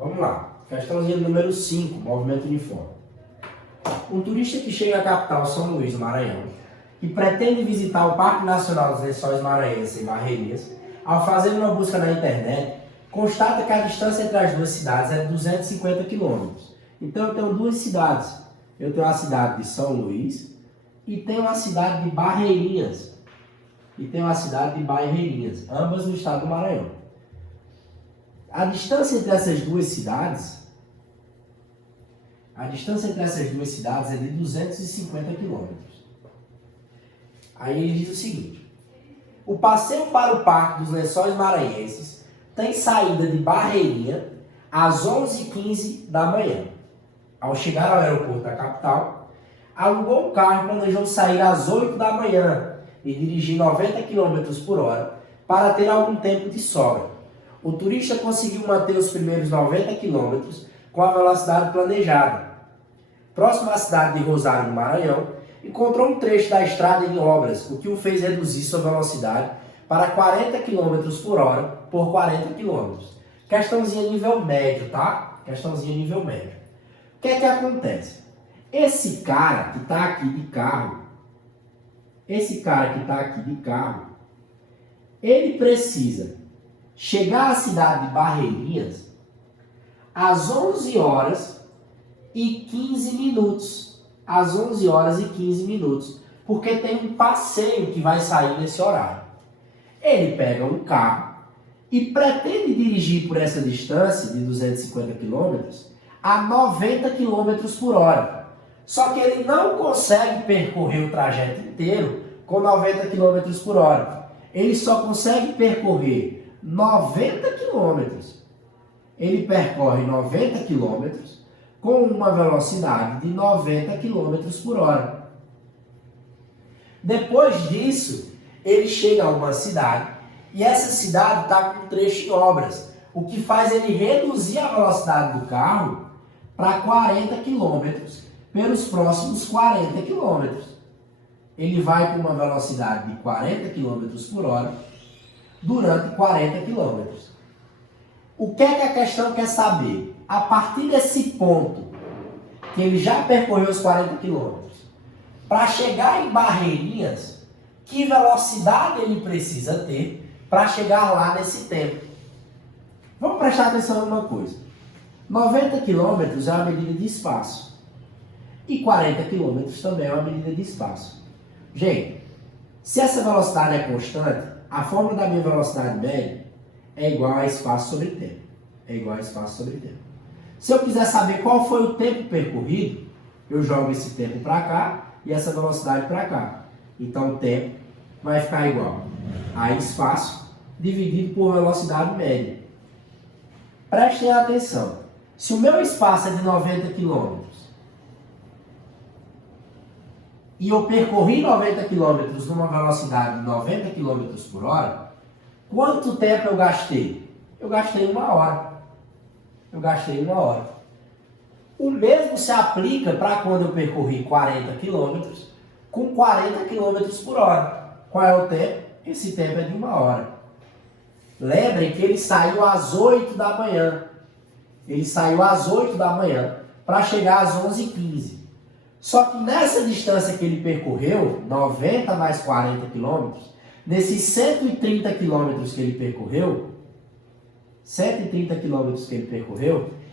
Vamos lá. Questãozinha número 5, movimento uniforme. Um turista que chega à capital São Luís do Maranhão e pretende visitar o Parque Nacional dos Lençóis Maranhenses em Barreirinhas, ao fazer uma busca na internet, constata que a distância entre as duas cidades é de 250 km. Então eu tenho duas cidades. Eu tenho a cidade de São Luís e tenho a cidade de Barreirinhas. Ambas no estado do Maranhão. A distância entre essas duas cidades é de 250 km. Aí ele diz o seguinte: o passeio para o Parque dos Lençóis Maranhenses tem saída de Barreirinha às 11h15 da manhã. Ao chegar ao aeroporto da capital, alugou um carro e planejou sair às 8 da manhã e dirigir 90 km por hora para ter algum tempo de sobra. O turista conseguiu manter os primeiros 90 km com a velocidade planejada. Próximo à cidade de Rosário do Maranhão, encontrou um trecho da estrada em obras, o que o fez reduzir sua velocidade para 40 km por hora por 40 km. Questãozinha nível médio, tá? Questãozinha nível médio. O que é que acontece? Esse cara que está aqui de carro, ele precisa chegar à cidade de Barreirinhas às 11h15 minutos. Às 11h15 minutos. Porque tem um passeio que vai sair nesse horário. Ele pega um carro e pretende dirigir por essa distância de 250 km a 90 km por hora. Só que ele não consegue percorrer o trajeto inteiro com 90 km por hora. Ele só consegue percorrer 90 km. Ele percorre 90 km com uma velocidade de 90 km por hora. Depois disso, ele chega a uma cidade e essa cidade está com um trecho em obras, o que faz ele reduzir a velocidade do carro para 40 km pelos próximos 40 km. Ele vai com uma velocidade de 40 km por hora durante 40 km. O que é que a questão quer saber? A partir desse ponto, que ele já percorreu os 40 km, para chegar em Barreirinhas, que velocidade ele precisa ter para chegar lá nesse tempo? Vamos prestar atenção numa coisa. 90 km é uma medida de espaço. E 40 km também é uma medida de espaço. Gente, se essa velocidade é constante, a fórmula da minha velocidade média é igual a espaço sobre tempo. Se eu quiser saber qual foi o tempo percorrido, eu jogo esse tempo para cá e essa velocidade para cá. Então o tempo vai ficar igual a espaço dividido por velocidade média. Prestem atenção. Se o meu espaço é de 90 km e eu percorri 90 km numa velocidade de 90 km por hora, quanto tempo eu gastei? Eu gastei uma hora. O mesmo se aplica para quando eu percorri 40 km com 40 km por hora. Qual é o tempo? Esse tempo é de uma hora. Lembrem que ele saiu às 8 da manhã. Para chegar às 11h15. Só que nessa distância que ele percorreu, 90 mais 40 km, nesses 130 km que ele percorreu,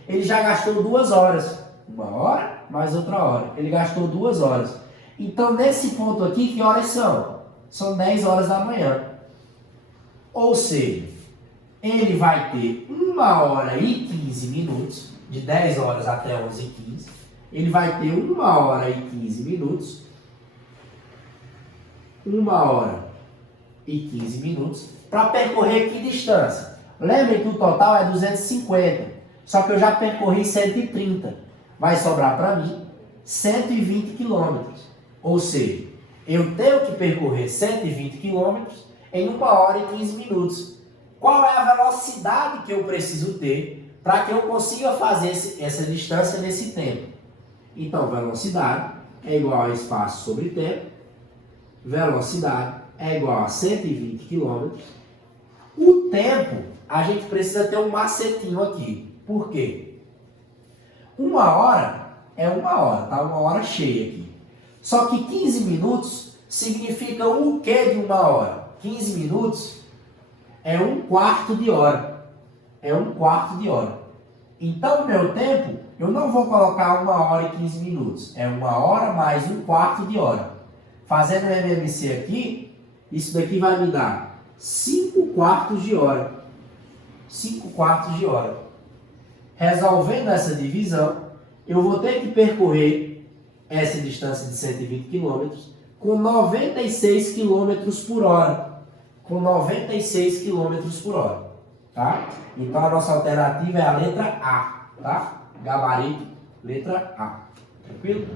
ele já gastou 2 horas. Uma hora mais outra hora. Ele gastou 2 horas. Então, nesse ponto aqui, que horas são? São 10 horas da manhã. Ou seja, ele vai ter 1h15 minutos, de 10 horas até 11h15. Ele vai ter 1h15 minutos. 1h15 minutos para percorrer que distância? Lembrem que o total é 250. Só que eu já percorri 130. Vai sobrar para mim 120 km. Ou seja, eu tenho que percorrer 120 km em 1h15 minutos. Qual é a velocidade que eu preciso ter para que eu consiga fazer essa distância nesse tempo? Então, velocidade é igual a espaço sobre tempo. Velocidade é igual a 120 km. O tempo, a gente precisa ter um macetinho aqui. Por quê? 1 hora é 1 hora, tá? 1 hora cheia aqui. Só que 15 minutos significa o que de 1 hora? 15 minutos é 1/4 de hora. É 1/4 de hora. Então, meu tempo, eu não vou colocar 1 hora e 15 minutos. É 1 hora mais 1/4 de hora. Fazendo o MMC aqui, isso daqui vai me dar 5/4 de hora. 5/4 de hora. Resolvendo essa divisão, eu vou ter que percorrer essa distância de 120 km com 96 km por hora. Com 96 km por hora. Tá? Então a nossa alternativa é a letra A. Tá? Gabarito, letra A. Tranquilo?